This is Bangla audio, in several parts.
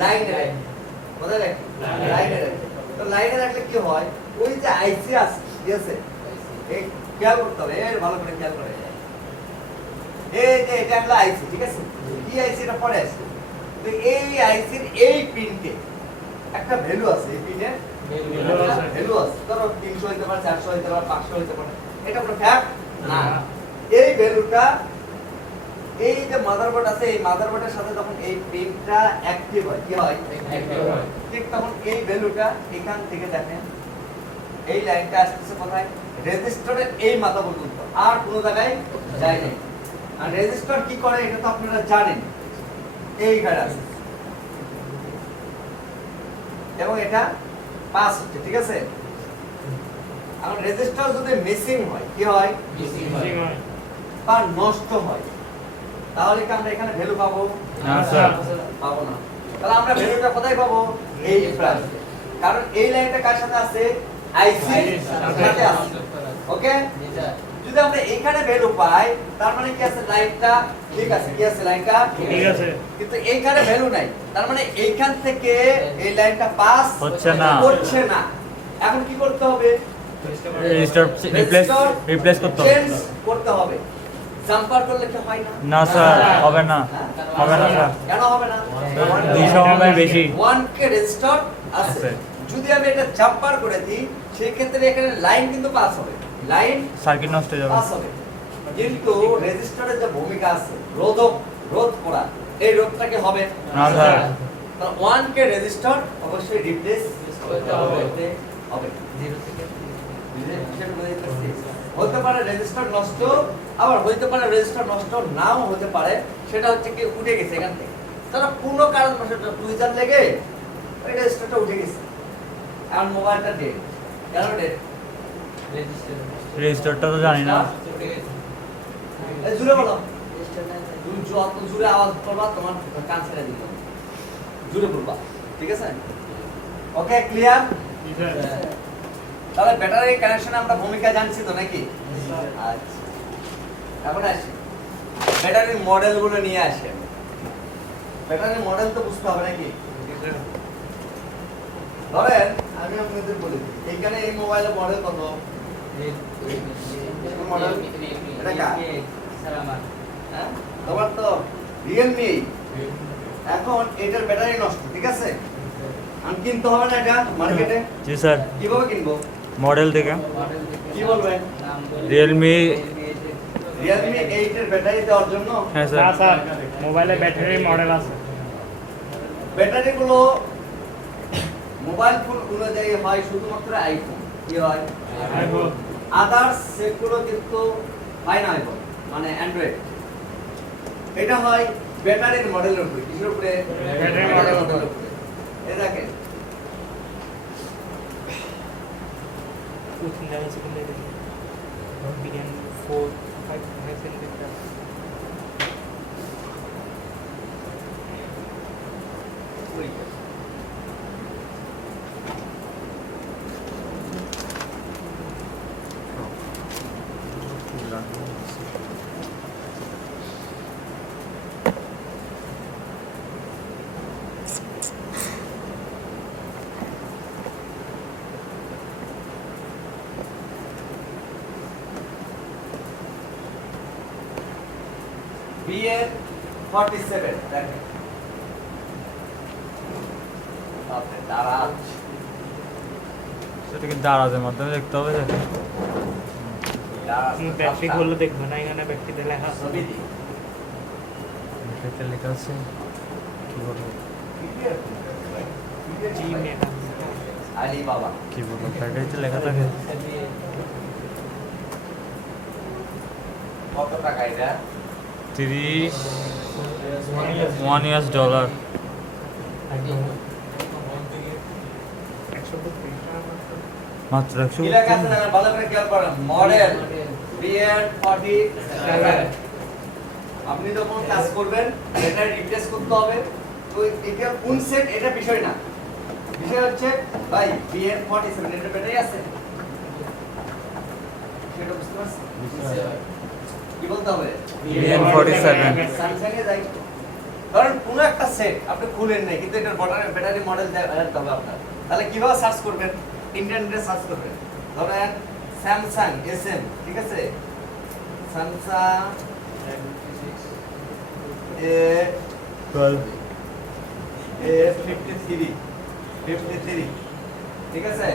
লাইনে রাখি, কোথায় রাখি? লাইনে রাখি। তো লাইনে রাখলে কি হয়, ওই যে আইসি আছে, ঠিক আছে, এই খেয়াল করতে হবে, এই ভালো করে খেয়াল করে, এই যে এটা হলো আইসি, ঠিক আছে, কি আইসি এটা পরে আসে। তো এই আইসির এই পিনকে একটা ভ্যালু আছে, এই পিনের ভ্যালু আছে, ধরো 300 হইতে পারে, 400 হইতে পারে, 500 হইতে পারে, এটা কোনো ফ্যাক্ট না। এই ভ্যালুটা এই যে মাদারবোর্ড আছে, এই মাদারবোর্ডের সাথে যখন এই পিনটা অ্যাক্টিভ হয়, কি হয়? অ্যাক্টিভ হয়। ঠিক তখন এই ভ্যালুটা এখান থেকে দেখেন এই লাইনটা আসছে কোথায়? রেজিস্টারের এই মাথা পর্যন্ত, আর কোনো জায়গায় যায় না। আর রেজিস্টার কি করে এটা তো আপনারা জানেন, এই ঘাড় আছে এবং এটা পাস হচ্ছে, ঠিক আছে। আর রেজিস্টার যদি মিসিং হয়, কি হয়? মিসিং হয় বা নষ্ট হয়, তাহলে কি আমরা এখানে ভ্যালু পাবো? না স্যার, পাবো না। তাহলে আমরা ভ্যালুটা কোথায় পাবো? এই প্রান্তে, কারণ এই লাইনটা কার সাথে আছে? আইসি সাথে আছে। ওকে, যদি আমরা এখানে ভ্যালু পাই তার মানে কি আছে? লাইনটা ঠিক আছে, কি আছে? লাইনটা ঠিক আছে, কিন্তু এইখানে ভ্যালু নাই, তার মানে এইখান থেকে এই লাইনটা পাস হচ্ছে না। এখন কি করতে হবে? রেজিস্টার রিপ্লেস করতে হবে। চেঞ্জ করতে হবে। জাম্পার করলে কি হয় না? না স্যার, হবে না, হবে না স্যার। কেন হবে না? 200 হবে বেশি 1k রেজিস্টার আছে, যদি আমি এটা জাম্পার করে দিই সেই ক্ষেত্রে এখানে লাইন কিন্তু পাস হবে, লাইন সার্কিট নষ্ট হয়ে যাবে। পাস হবে। কিন্তু রেজিস্টারের যে ভূমিকা আছে রোধ করা, এই রোধটাকে হবে না স্যার। তাহলে 1k রেজিস্টার অবশ্যই রিপ্লেস করতে হবে। হতে পারে রেজিস্টার নষ্ট, আবার হইতে পারে রেজিস্টার নষ্ট নাও হতে পারে, সেটা হচ্ছে কি উঠে গেছে এখান থেকে, তারা কোনো কারণবশত টুইজার লেগে ওই রেজিস্টারটা উঠে গেছে। এখন মোবাইলটা ডেড, কেন ডেড? রেজিস্টারটা তো জানি না। এই জুড়ে বলো, তুমি যত জুড়ে আওয়াজ করবা তোমার কান ছেড়ে দিবে, জুড়ে বলবা, ঠিক আছে? ওকে, ক্লিয়ার? তাহলে ব্যাটারি কানেকশনে আমরা ভূমিকা জানছি তো নাকি? আচ্ছা, এখন আসি ব্যাটারির মডেলগুলো নিয়ে আসি। ব্যাটারির মডেল তো বুঝতে হবে নাকি? ধরেন আমি আপনাদের বলি, এখানে এই মোবাইলের মডেল কত? মডেল এটা কার? হ্যাঁ, তোমার তো রিয়েলমি। এখন এটার ব্যাটারি নষ্ট, ঠিক আছে, আমি কিনতে হবে না এটা মার্কেটে? জি স্যার। কিভাবে কিনবো? মডেল থেকে কি বলবেন? রিয়েলমি। রিয়েলমি 8 এর ব্যাটারি দেওয়ার জন্য? হ্যাঁ স্যার। না স্যার, মোবাইলে ব্যাটারি মডেল আছে। ব্যাটারিগুলো মোবাইল ফোন অনুযায়ী হয় শুধুমাত্র আইফোন, কি হয়? আইফোন। আদার্স সেটগুলো কিন্তু হয় না আইফোন, মানে অ্যান্ড্রয়েড। এটা হয় ব্যাটারির মডেলের উপরে। কিসের উপরে? ব্যাটারির মডেলের উপরে। এই দেখেন BN47 দেখেন, আপনি দাঁড়ান, সেটা কি দারাজের মাধ্যমে দেখতে হবে যে? ব্যাটারি খুললে দেখবে না, এখানে ব্যাটারিতে লেখা আছে। ছবি দিই। এটা লেখা আছে কি বলবো? জি মেটা। আলিবাবা। কি বলবো, ব্যাটারিতে লেখা থাকে। কত টাকা এটা? 31 US ডলার। 132 টাকা। মাত্র 100। কি লেখা আছে জানেন? ভালো করে খেয়াল করেন। Model BN47। আপনি যখন কাজ করবেন এটা রিপ্লেস করতে হবে, তো এটা কোন সেট এটা বিষয় না, বিষয় হচ্ছে ভাই BN47 এর ব্যাটারি আছে, সেটা বুঝতে পারছেন? কি বলতে হবে? BN47 স্যামসাং এ যাই, ধরেন কোনো একটা সেট আপনি খুলেন নাই কিন্তু এটার ব্যাটারি মডেল জানতে হবে আপনার, তাহলে কিভাবে সার্চ করবেন? ইন্টারনেটে সার্চ করবেন। ধরেন স্যামসাং এসএম, ঠিক আছে, স্যামসাং A53 ঠিক আছে।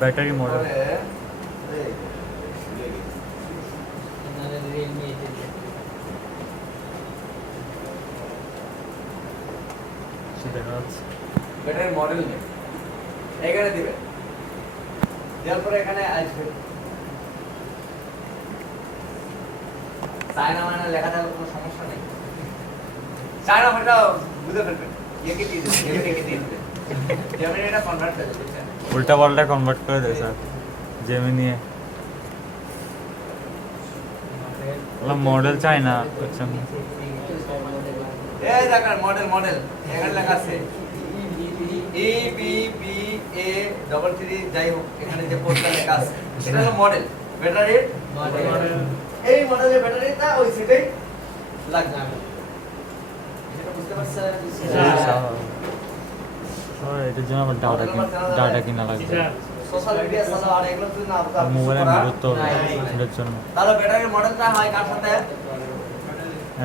ব্যাটারি মডেল তারপরে দেখা যাচ্ছে। ব্যাটারি মডেল নেই, এখানে দিবেন, দেওয়ার পরে এখানে আসবে চায়না মানে লেখা থাকলে কোনো সমস্যা নেই। চায়না মানে বুঝে ফেলবেন, একে দিয়ে দেবেন, একে দিয়ে দেবেন, যেমন এটা কনভার্ট করে দেবেন। উল্টা পাল্টা কনভার্ট করে দেয় স্যার জেমিনি মডেল চাই না আচ্ছা এই দেখেন মডেল এখানে লেখা আছে E B B A 33 যাই হোক, এখানে যে কোডটা লেখা আছে এটা হলো মডেল ব্যাটারি মডেল। এই মডেলের ব্যাটারিটা ওই সিটেই লাগবে, এটা বুঝতে পারছেন? এটার জন্য আমার ডাটা কিনা লাগবে সোশ্যাল মিডিয়া চালাও আর এগুলো যদি না আপনার মোবাইলে গুরুত্ব এটার জন্য তাহলে ব্যাটারির মডেলটা হয় কার সাথে?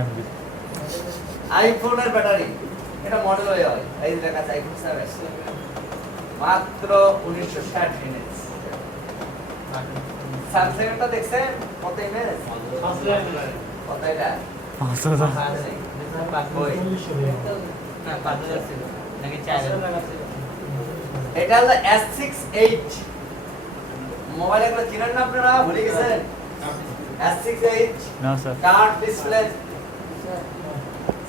MB আইফোনের ব্যাটারি, এটা মডেল হয়ে হয় এই যে লেখা আছে আইফোন 7 মাত্র 1960 মিনিট। স্যামসাংটা দেখছেন কত এমএস? কত এটা? 5000 ওই এটা হলো S68 মোবাইল, এগুলো চিনেন না আপনারা? ভুলে গেছেন? S68 না স্যার কার্ড ডিসপ্লে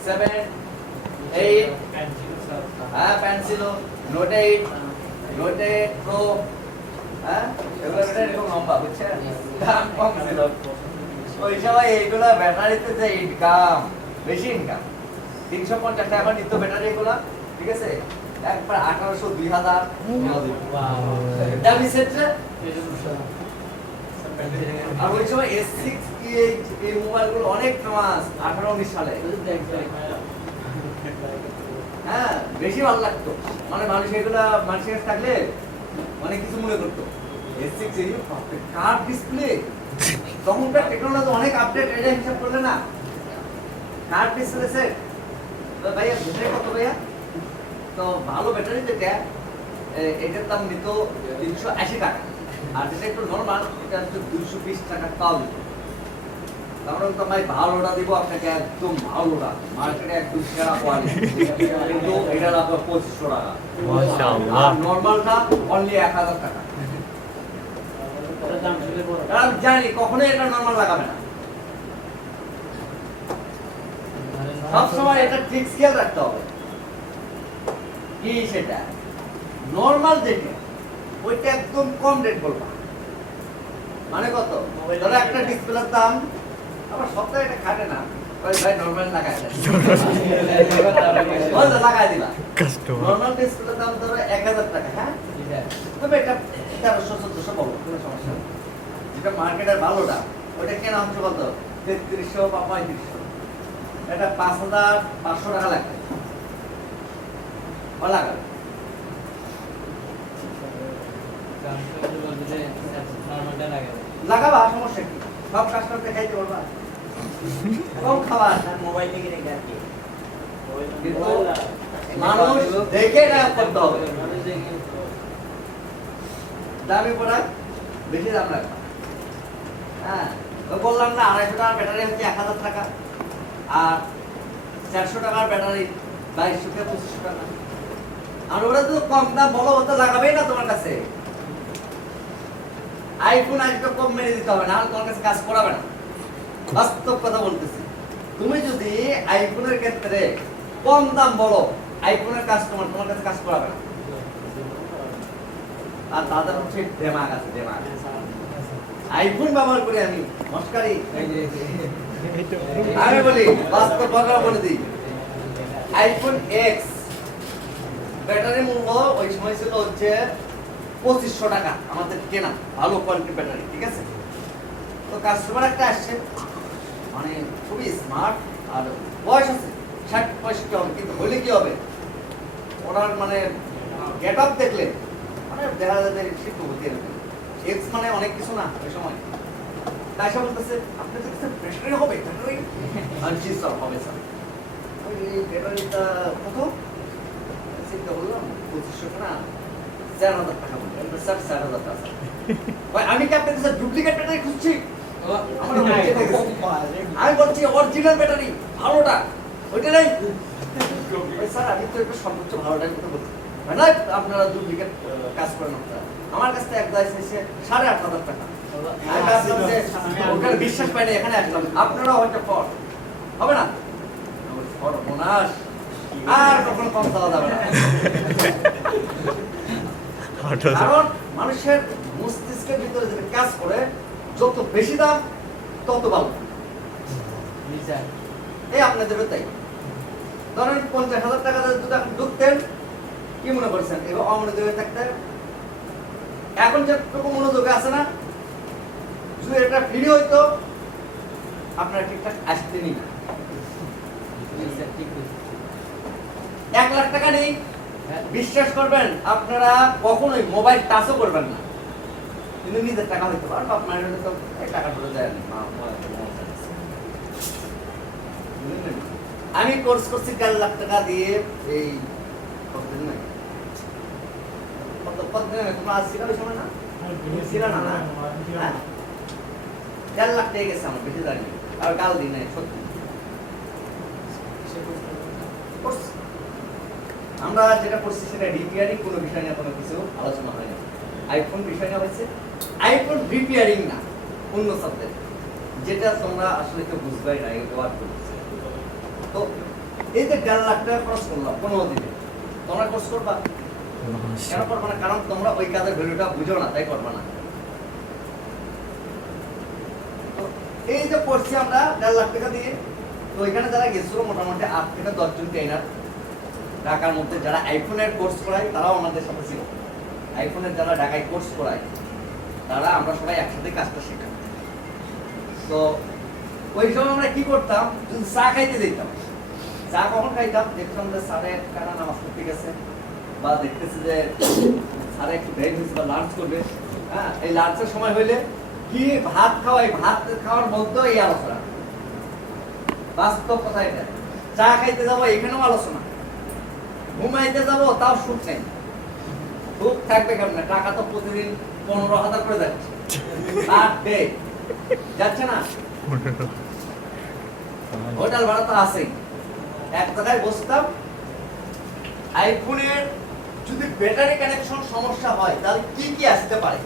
7 8 হ্যাঁ পেন্সিল নোট 8 নোট 8 প্রো হ্যাঁ এগুলো ব্যাটারি এরকম লম্বা, বুঝছেন? দাম কম ছিল ওই সময়। এইগুলো ব্যাটারিতে যে ইনকাম, বেশি ইনকাম, 350 টাকা এখন নিত্য ব্যাটারি এগুলো, ঠিক আছে, একবার 1800 2000 দামি সেটে। আর ওই সময় S68 এই মোবাইলগুলো অনেক ফেমাস 18-19 সালে। হ্যাঁ বেশি ভালো লাগতো, মানে মানুষ এগুলা মানুষের কাছে থাকলে মানে কিছু মনে করতো S68 কার্ড ডিসপ্লে, তখনকার টেকনোলজি অনেক আপডেট, এটা হিসাব করলে না কার্ড ডিসপ্লে সেট। তো ভাইয়া ব্যাটারি কত ভাইয়া? তো ভালো ব্যাটারি যেটা এটার দাম নিত 380 টাকা, আর যেটা একটু নর্মাল এটা হচ্ছে 220 টাকা কাল। কারণ তো ভাই ভালোটা দিব আপনাকে, একদম ভালোটা মার্কেটে একদম সেরা কোয়ালিটি, কিন্তু এটা লাগবে 2500 টাকা মাশাআল্লাহ। আর নরমালটা অনলি 1000 টাকা। আমি জানি কখনোই এটা নরমাল লাগাবে না, সবসময় এটা ঠিক স্কেল রাখতে হবে। কি সেটা নরমাল যেটা ওইটা একদম কম রেট বলবা, মানে কত? ধরো একটা ডিসপ্লের দাম, আবার সপ্তাহে এটা খাটে না, ওই ভাই নরমাল লাগাই দেন, বল লাগাই দিলা। কাস্টমার নরমাল ডিসপ্লের দাম ধরো 1000 টাকা, হ্যাঁ, তবে এটা 1300-1400 বলো, কোনো সমস্যা নেই। যেটা মার্কেটের ভালোটা ওইটা কেনা হচ্ছে কত? 3300 বা 3500, এটা 5500 টাকা লাগবে, লাগাবে। লাগাবা, সমস্যা কি? সব কাস্টমারকে খাইতে পারবা, কম খাওয়া কিন্তু মানুষ দেখে না করতে হবে। দামি প্রোডাক্ট বেশি দাম রাখবা। হ্যাঁ তো বললাম না 250 টাকার ব্যাটারি হচ্ছে 1000 টাকা, আর 400 টাকার ব্যাটারি 2200 থেকে 2500 টাকা। আর ওরা তো কম দাম বলো তো লাগাবেই না তোমার কাছে। আইফোন আজকে কম মেরে দিতে হবে না, তোমার কাছে কাজ করাবে না, বাস্তব কথা বলতেছি। তুমি যদি আইফোনের ক্ষেত্রে কম দাম বলো, আইফোনের কাস্টমার তোমার কাছে কাজ করাবে না। আর তাদের হচ্ছে দেমাগ আছে, দেমাগ। আইফোন ব্যবহার করি আমি, মস্কারি আমি বলি, বাস্তব কথা বলে দিই। আইফোন এক্স ব্যাটারি মূল্য ওই সময় ছিল হচ্ছে 2500 টাকা আমাদের কেনা, ভালো কোয়ালিটির ব্যাটারি, ঠিক আছে। তো কাস্টমার একটা আসছে, মানে খুবই স্মার্ট আর বয়স আছে 60-65 হবে, কিন্তু হলে কি হবে ওনার মানে গেট আপ দেখলে মানে দেখা যায় যে শিল্পপতি এরকম এক্স মানে অনেক কিছু না ওই সময় তাই সব বলতেছে আপনার কাছে প্রেশারে হবে ব্যাটারি আর জি স্যার হবে স্যার ওই ব্যাটারিটা কত চিন্তা করলাম 2500 না 4000 টাকা বললেন স্যার 4000 টাকা ভাই আমি কি আপনার কাছে ডুপ্লিকেট ব্যাটারি খুঁজছি আমি বলছি অরিজিনাল ব্যাটারি ভালোটা ওইটা নাই স্যার আমি তো একটু সর্বোচ্চ ভালোটাই কথা বলছি না আপনারা ডুপ্লিকেট কাজ করেন আপনারা আমার কাছে এক দায় এসেছে 8500 টাকা আমি ভাবলাম যে ওখানে বিশ্বাস পাই না এখানে আসলাম আপনারা হয়তো ফর হবে না সর্বনাশ আর কখনো কম চাওয়া যাবে না কারণ মানুষের মস্তিষ্কের ভিতরে যেটা কাজ করে যত বেশি দাম তত ভালো এই আপনাদের তাই ধরেন 50,000 টাকা যদি আপনি ঢুকতেন কি মনে করছেন এবার অমনোযোগে থাকতে এখন যেটুকু মনোযোগে আছে না যদি এটা ফ্রি হইতো আপনারা ঠিকঠাক আসতেনই না 1 লাখ টাকা নেই বিশ্বাস করবেন আপনারা কখনোই মোবাইল টাচও করবেন না কিন্তু নিজের টাকা হইতে পারে বাপ মায়ের হলে তো টাকা ঢুকে যায় না আমি কোর্স করছি 1.5 লাখ টাকা দিয়ে এই কতদিন না কতদিন তোমরা আসছিল ওই সময় না ছিল না না 1.5 লাখ টাকা গেছে আমার বেশি জানি আর কাল দিন নাই সত্যি আমরা যেটা করছি সেটা রিপেয়ারিং কোনো বিষয় নিয়ে কোনো কিছু আলোচনা হয় না আইফোন বিষয় নিয়ে হয়েছে আইফোন রিপেয়ারিং না অন্য সাবজেক্ট যেটা তোমরা আসলে কেউ বুঝবাই না এই ওয়ার্ক করতেছে তো এই যে 1.5 লাখ টাকা খরচ করলাম 15 দিনে তোমরা কোর্স করবা কেন করবা না কারণ তোমরা ওই কাজের ভ্যালুটা বুঝো না তাই করবা না তো এই যে পড়ছি আমরা 1.5 লাখ টাকা দিয়ে তো এখানে যারা গেছিল মোটামুটি 8 থেকে 10 জন ট্রেনার ঢাকার মধ্যে যারা আইফোনের কোর্স করায় তারাও আমাদের সাথে ছিল আইফোনের যারা ঢাকায় কোর্স করায় তারা আমরা সবাই একসাথে কাজটা শেখাই তো ওই সময় আমরা কি করতাম যদি চা খাইতে যেতাম চা কখন খাইতাম দেখতাম যে স্যারে কারা নামাজ পড়তে গেছে বা দেখতেছি যে স্যারে একটু ব্রেক হয়েছে বা লাঞ্চ করবে হ্যাঁ এই লাঞ্চের সময় হইলে কি ভাত খাওয়াই ভাত খাওয়ার মধ্যেও এই আলোচনা বাস্তব কথা এটা চা খাইতে যাবো এখানেও আলোচনা ঘুমাইতে যাবো তাও সুখ নেই সুখ থাকবে কেমন টাকা তো প্রতিদিন 15,000 করে যাচ্ছে পার ডে যাচ্ছে না হোটেল ভাড়া তো আছেই এক জায়গায় বসতাম আইফোনের যদি ব্যাটারি কানেকশন সমস্যা হয় তাহলে কি কি আসতে পারে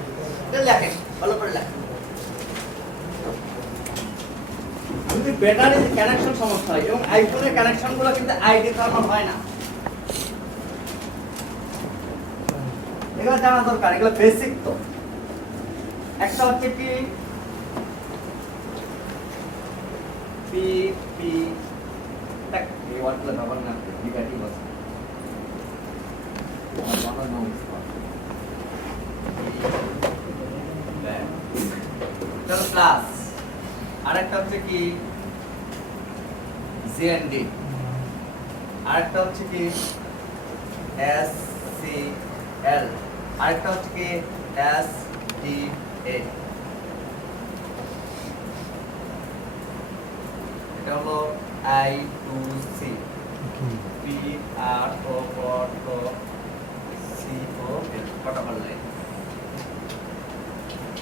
এটা লেখেন ভালো করে লেখেন যদি ব্যাটারি কানেকশন সমস্যা হয় এবং আইফোনের কানেকশন গুলো কিন্তু আইডি থার্মাল হয় না এগুলো জানা দরকার এগুলো বেসিক তো একটা হচ্ছে কি পি পি ট্যাগ এই ওয়ার্ডগুলো ব্যবহার না করে নেগেটিভ আছে আমার নাম চলো ক্লাস আরেকটা হচ্ছে কি জিএনডি আরেকটা হচ্ছে কি এস সি এল আরেকটা হচ্ছে কি এস ডি এ এটা হলো I two C P R O O C O L কটাবার লাইন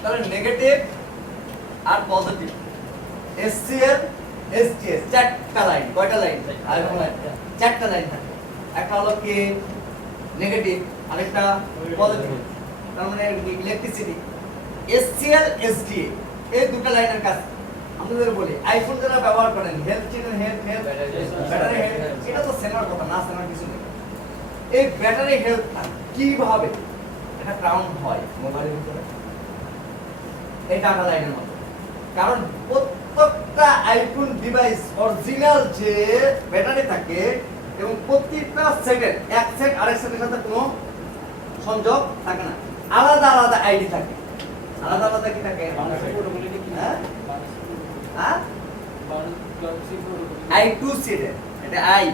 তাহলে নেগেটিভ আর পজিটিভ এসসিএল এসটিএস চারটা লাইন কয়টা লাইন চারটা লাইন থাকে একটা হলো কি নেগেটিভ আরেকটা পজিটিভ তার মানে ইলেকট্রিসিটি এসসিএল এসটিএ এই দুটো লাইনের কাজ আমাদের বলি আইফোন যারা ব্যবহার করেন হেলথ চিনেন হেলথ ব্যাটারি হেলথ এটা তো সেনার কথা না সেনার কিছু নেই এই ব্যাটারি হেলথ কিভাবে এটা ক্রাউন হয় মোবাইলের ভিতরে এই ডাটা লাইনের মতো কারণ প্রত্যেকটা আইফোন ডিভাইস অরিজিনাল যে ব্যাটারি থাকে এবং প্রত্যেকটা সেটের এক সেট আরেক সেটের সাথে কোনো সংযোগ থাকে না আলাদা আলাদা আইডি থাকে আলাদা আলাদা কি থাকে হ্যাঁ আই টু সি এটা আই,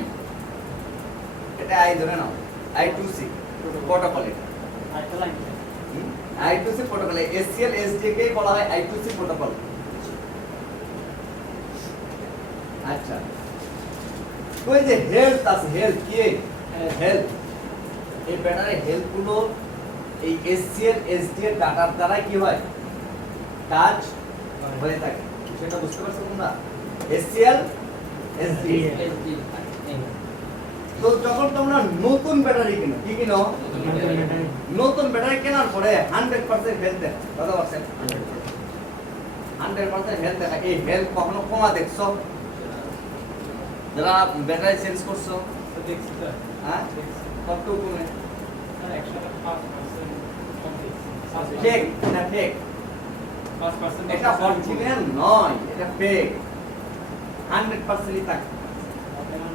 এটা আই ধরে নাও, I2C প্রোটোকল এটা, I2C প্রোটোকল, SCL SDA কে বলা হয় I2C প্রোটোকল। আচ্ছা, ওই যে হেলথ আছে, হেলথ কি, হেলথ, এই ব্যাটারি হেলথ গুলো এই SCL SDA ডাটার দ্বারা কি হয়, কাজ হয়ে থাকে, সেটা বুঝতে পারছো তোমরা? SCL SDA। তো যখন তোমরা নতুন ব্যাটারি কিনো, কি কিনো? নতুন ব্যাটারি কেনার পরে 100% হেলথ দেয়, কত পার্সেন্ট? 100% হেলথ দেয়। এই হেলথ কখনো কমা দেখছো? যারা ব্যাটারি চেঞ্জ করছো, হ্যাঁ, কতটুকু কমে? ফেক, এটা ফেক, এটা অরিজিনাল নয়, এটা ফেক, 100%ই থাকে।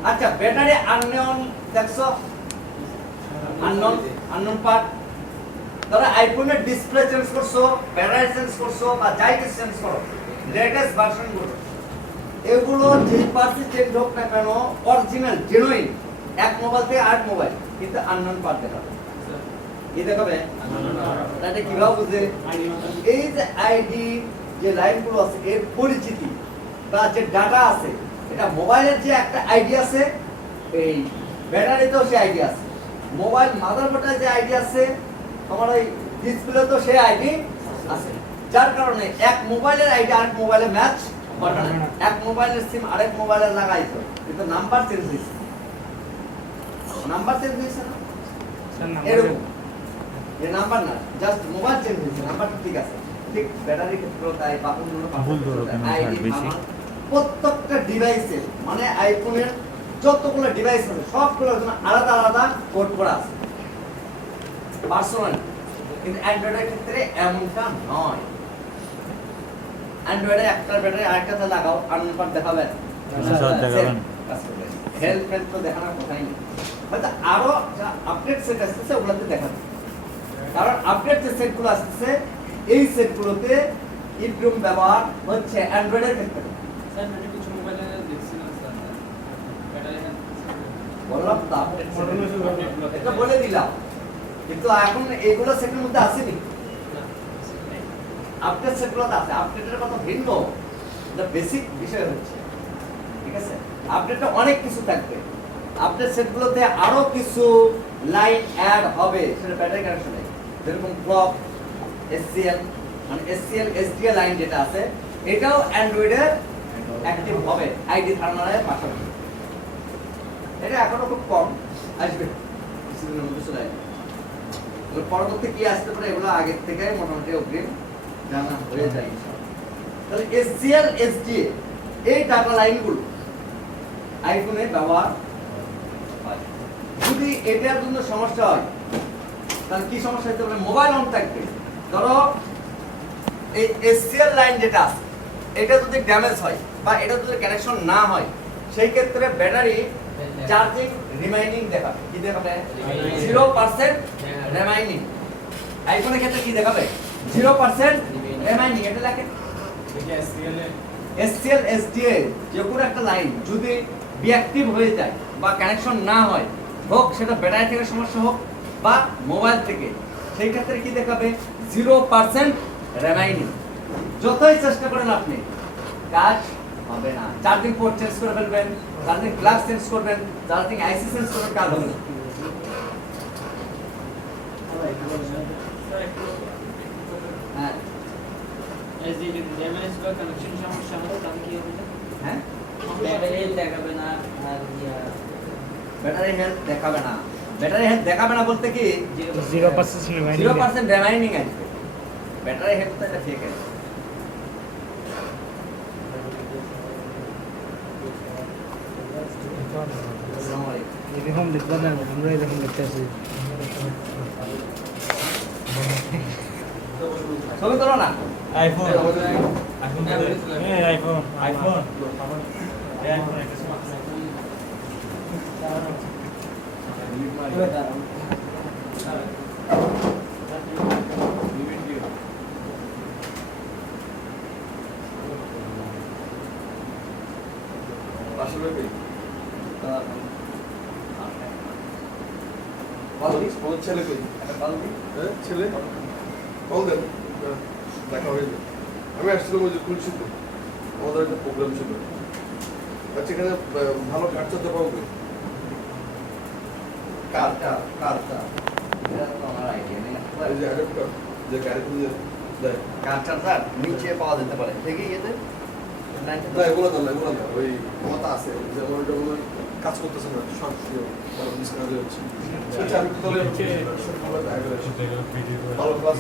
আচ্ছা, ব্যাটারি আননোন দেখছো? আননোন পার্ট, ধরো আইফোনের ডিসপ্লে চেঞ্জ করছো, ব্যাটারি চেঞ্জ করছো, বা যাই কিছু চেঞ্জ করো, লেটেস্ট ভার্সন গুলো, এগুলো যে পার্টই চেঞ্জ হোক না কেন, অরিজিনাল জেনুইন, এক মোবাইল থেকে আরেক মোবাইল, কিন্তু আননোন পার্ট দেখাবে। কি দেখাবে? এটা কিভাবে বুঝে? এই যে আইডি, যে লাইনগুলো আছে, এর পরিচিতি বা যে ডাটা আছে, এটা মোবাইলের যে একটা আইডি আছে, এই ব্যাটারিতেও সেই আইডি আছে, মোবাইল মাদারবোর্ডে যে আইডি আছে, তোমার ওই ডিসপ্লেতেও সেই আইডি আছে, যার কারণে এক মোবাইলের আইডি আরেক মোবাইলে ম্যাচ করে না। এক মোবাইলের সিম আরেক মোবাইলে লাগাইছো, কিন্তু নাম্বার চেঞ্জ হয়েছে, নাম্বার চেঞ্জ হয়েছে না, এরকম এই নাম্বার না, জাস্ট মোবাইল চেঞ্জ হয়েছে, নাম্বারটা ঠিক আছে। ঠিক ব্যাটারি ক্ষেত্রেও তাই, বাকিগুলো ভুল ধরো কেন স্যার বেশি? প্রত্যেকটা ডিভাইসে, মানে আইফোনের যতগুলো ডিভাইস আছে সবগুলোর জন্য আলাদা আলাদা কোড করা আছে, পার্সোনাল। কিন্তু অ্যান্ড্রয়েডের ক্ষেত্রে এমনটা নয়। অ্যান্ড্রয়েডে একটা ব্যাটারি আরেকটাতে লাগাও, আননোন পার্ট দেখাবেন, দেখাবেন, হেলথ হেলথ তো দেখানোর কথাই নেই। হয়তো আরো যা আপডেট সেট আসতেছে ওগুলোতে দেখাবে, কারণ আপডেট যে সেটগুলো আসতেছে, এই সেটগুলোতে ইপ্রুম ব্যবহার হচ্ছে অ্যান্ড্রয়েডের ক্ষেত্রে। বললাম তো আপডেট, এটা বলে দিলাম, কিন্তু এখন এইগুলো সেটের মধ্যে আসেনি, আপডেট সেটগুলোতে আছে। আপডেটের কথা ভিন্ন, এটা বেসিক বিষয় হচ্ছে, ঠিক আছে? আপডেটে অনেক কিছু থাকবে, আপডেট সেটগুলোতে আরো কিছু লাইন অ্যাড হবে, সেটা ব্যাটারি কানেকশনে, যেরকম ক্লক, SCL, মানে SCL SDA লাইন যেটা আছে, এটাও অ্যান্ড্রয়েডে অ্যাক্টিভ হবে আইডি থার্মালের পাশাপাশি। এটা এখনো খুব কম, আসবে কিছুদিনের মধ্যে চলে আসবে। পরবর্তী কি আসতে পারে এগুলো আগের থেকে মোটামুটি অগ্রিম জানা হয়ে যায়। তাহলে SCL SDA এই ডাটা লাইনগুলো আইফোনে ব্যবহার হয়। যদি এটার জন্য সমস্যা হয়, তাহলে কি সমস্যা হতে পারে? মোবাইল অন থাকবে, ধরো এই SCL লাইন যেটা আছে, এটা যদি ড্যামেজ হয় বা এটা যদি কানেকশন না হয়, সেই ক্ষেত্রে ব্যাটারি চার্জিং রিমাইনিং দেখাবে। কি দেখাবে? 0% রিমাইনিং। আইফোনের ক্ষেত্রে কি দেখাবে? 0% রিমাইনিং। এটা লেখে SCL SDA যে কোনো একটা লাইন যদি ডিঅ্যাক্টিভ হয়ে যায় বা কানেকশন না হয়, হোক সেটা ব্যাটারি থেকে সমস্যা হোক বা মোবাইল থেকে, সেই ক্ষেত্রে কি দেখাবে? 0% রিমাইনিং। যতই চেষ্টা করেন আপনি, কাজ হবে না। চার্জিং পোর্ট চেঞ্জ করে ফেলবেন, চার্জিং প্লাগ চেঞ্জ করবেন, চার্জিং আইসি চেঞ্জ করবেন, কাজ হবে না। হ্যাঁ, হ্যাঁ, ব্যাটারি হেলথ দেখাবে না। ব্যাটারি হেলথ দেখাবে না বলতে কি 0% remaining 0% রিমাইনিং আসবে। ব্যাটারি হেলথ তো এটা ঠিক আছে। আসসালামু আলাইকুম। এরকম লিখবা না, আমরা এরকম লিখতে আছি। ছবি তোলো না। আইফোন আইফোন আইফোন আসলে কল দিস আমার ছেলে কই একটা কল দিস হ্যাঁ ছেলে কল দেন দেখা হয়ে যাবে আমি আসছিলাম ওই যে খুলশিতে আমাদের একটা প্রোগ্রাম ছিল আচ্ছা এখানে ভালো কাঠ চাতে পাবো কই কারটা এটা তো আমার আইডিয়া নেই এই যে অ্যাডাপ্টার যে গাড়িতে যে দেয় কারটা নিচে পাওয়া যেতে পারে দেখি এতে না এগুলো না এগুলো না ওই ক্ষমতা আছে যেমন ওইটা মনে হয় কাজ করতেছে না শর্ট ডিসকাউন্ট হচ্ছে আচ্ছা আমি তো তাহলে ভালো ক্লাস